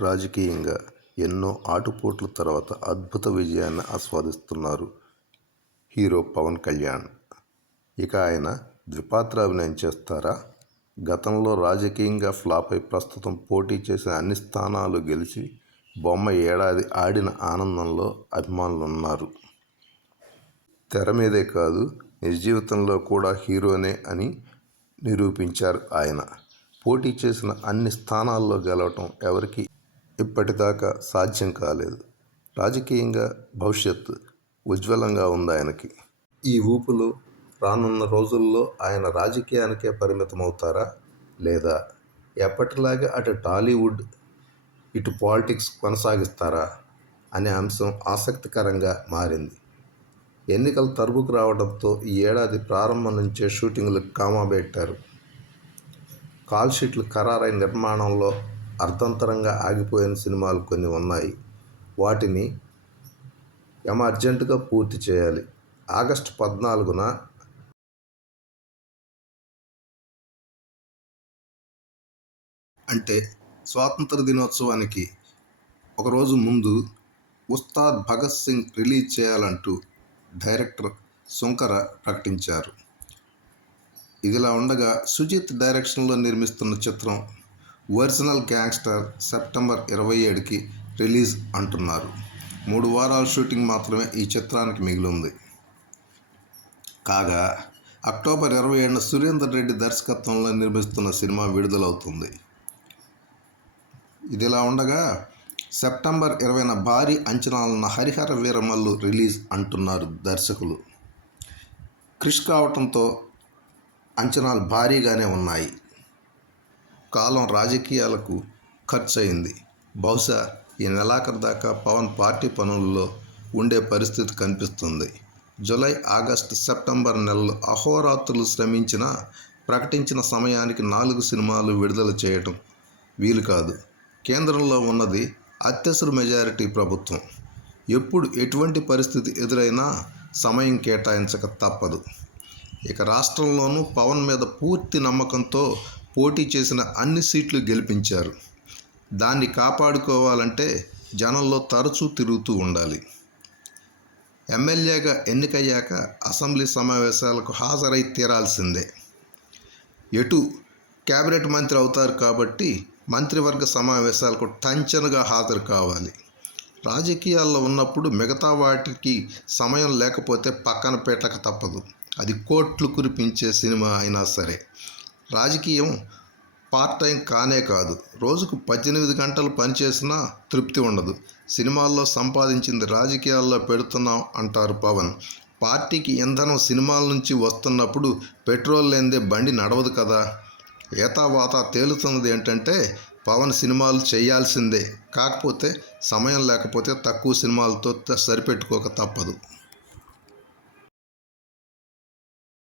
రాజకీయంగా ఎన్నో ఆటుపోట్ల తర్వాత అద్భుత విజయాన్ని ఆస్వాదిస్తున్నారు హీరో పవన్ కళ్యాణ్. ఇక ఆయన ద్విపాత్రాభినయం చేస్తారా? గతంలో రాజకీయంగా ఫ్లాప్ అయి ప్రస్తుతం పోటీ చేసిన అన్ని స్థానాలు గెలిచి బొమ్మ ఏడాది ఆడిన ఆనందంలో అభిమానులున్నారు. తెర మీదే కాదు నిజ జీవితంలో కూడా హీరోనే అని నిరూపించారు ఆయన. పోటీ చేసిన అన్ని స్థానాల్లో గెలవటం ఎవరికి ఇప్పటిదాకా సాధ్యం కాలేదు. రాజకీయంగా భవిష్యత్తు ఉజ్వలంగా ఉంది ఆయనకి. ఈ ఊపులో రానున్న రోజుల్లో ఆయన రాజకీయానికే పరిమితమవుతారా? లేదా ఎప్పటిలాగే అటు టాలీవుడ్ ఇటు పాలిటిక్స్ కొనసాగిస్తారా? అనే అంశం ఆసక్తికరంగా మారింది. ఎన్నికలు తరుపుకు రావడంతో ఈ ఏడాది ప్రారంభం నుంచే షూటింగ్లు కామా పెట్టారు కాల్ షీట్లు ఖరారైన నిర్మాణంలో అర్థంతరంగా ఆగిపోయిన సినిమాలు కొన్ని ఉన్నాయి. వాటిని ఎమ అర్జెంటుగా పూర్తి చేయాలి. ఆగస్టు పద్నాలుగున అంటే స్వాతంత్ర దినోత్సవానికి ఒకరోజు ముందు ఉస్తాద్ భగత్ సింగ్ రిలీజ్ చేయాలంటూ డైరెక్టర్ శుంకర ప్రకటించారు. ఇదిలా ఉండగా సుజిత్ డైరెక్షన్లో నిర్మిస్తున్న చిత్రం ఒరిజినల్ గ్యాంగ్స్టర్ సెప్టెంబర్ ఇరవై ఏడుకి రిలీజ్ అంటున్నారు. మూడు వారాల షూటింగ్ మాత్రమే ఈ చిత్రానికి మిగిలింది కాగా అక్టోబర్ ఇరవై ఏడున సురేందర్ రెడ్డి దర్శకత్వంలో నిర్మిస్తున్న సినిమా విడుదలవుతుంది. ఇదిలా ఉండగా సెప్టెంబర్ ఇరవైన భారీ అంచనాలున్న హరిహర వీరమల్లు రిలీజ్ అంటున్నారు దర్శకులు. క్రిష్ కావటంతో అంచనాలు భారీగానే ఉన్నాయి. కాలం రాజకీయాలకు ఖర్చు అయింది బహుశా ఈ నెలాఖరు దాకా పవన్ పార్టీ పనుల్లో ఉండే పరిస్థితి కనిపిస్తుంది. జూలై ఆగస్టు సెప్టెంబర్ నెలలు అహోరాత్రులు శ్రమించిన ప్రకటించిన సమయానికి నాలుగు సినిమాలు విడుదల చేయటం వీలు కాదు. కేంద్రంలో ఉన్నది అత్యవసర మెజారిటీ ప్రభుత్వం. ఎప్పుడు ఎటువంటి పరిస్థితి ఎదురైనా సమయం కేటాయించక తప్పదు. ఇక రాష్ట్రంలోనూ పవన్ మీద పూర్తి నమ్మకంతో పోటీ చేసిన అన్ని సీట్లు గెలిపించారు. దాన్ని కాపాడుకోవాలంటే జనంలో తరచూ తిరుగుతూ ఉండాలి. ఎమ్మెల్యేగా ఎన్నికయ్యాక అసెంబ్లీ సమావేశాలకు హాజరై తీరాల్సిందే. ఎటు కేబినెట్ మంత్రి అవుతారు కాబట్టి మంత్రివర్గ సమావేశాలకు టంచనగా హాజరు కావాలి. రాజకీయాల్లో ఉన్నప్పుడు మిగతా వాటికి సమయం లేకపోతే పక్కన పెట్టక తప్పదు. అది కోట్లు కురిపించే సినిమా అయినా సరే. రాజకీయం పార్ట్ టైం కానే కాదు. రోజుకు పద్దెనిమిది గంటలు పనిచేసినా తృప్తి ఉండదు. సినిమాల్లో సంపాదించింది రాజకీయాల్లో పెడుతున్నాం అంటారు పవన్. పార్టీకి ఇంధనం సినిమాల నుంచి వస్తున్నప్పుడు పెట్రోల్ లేనిదే బండి నడవదు కదా. ఏతావాత తేలుతున్నది ఏంటంటే పవన్ సినిమాలు చేయాల్సిందే. కాకపోతే సమయం లేకపోతే తక్కువ సినిమాలతో సరిపెట్టుకోక తప్పదు.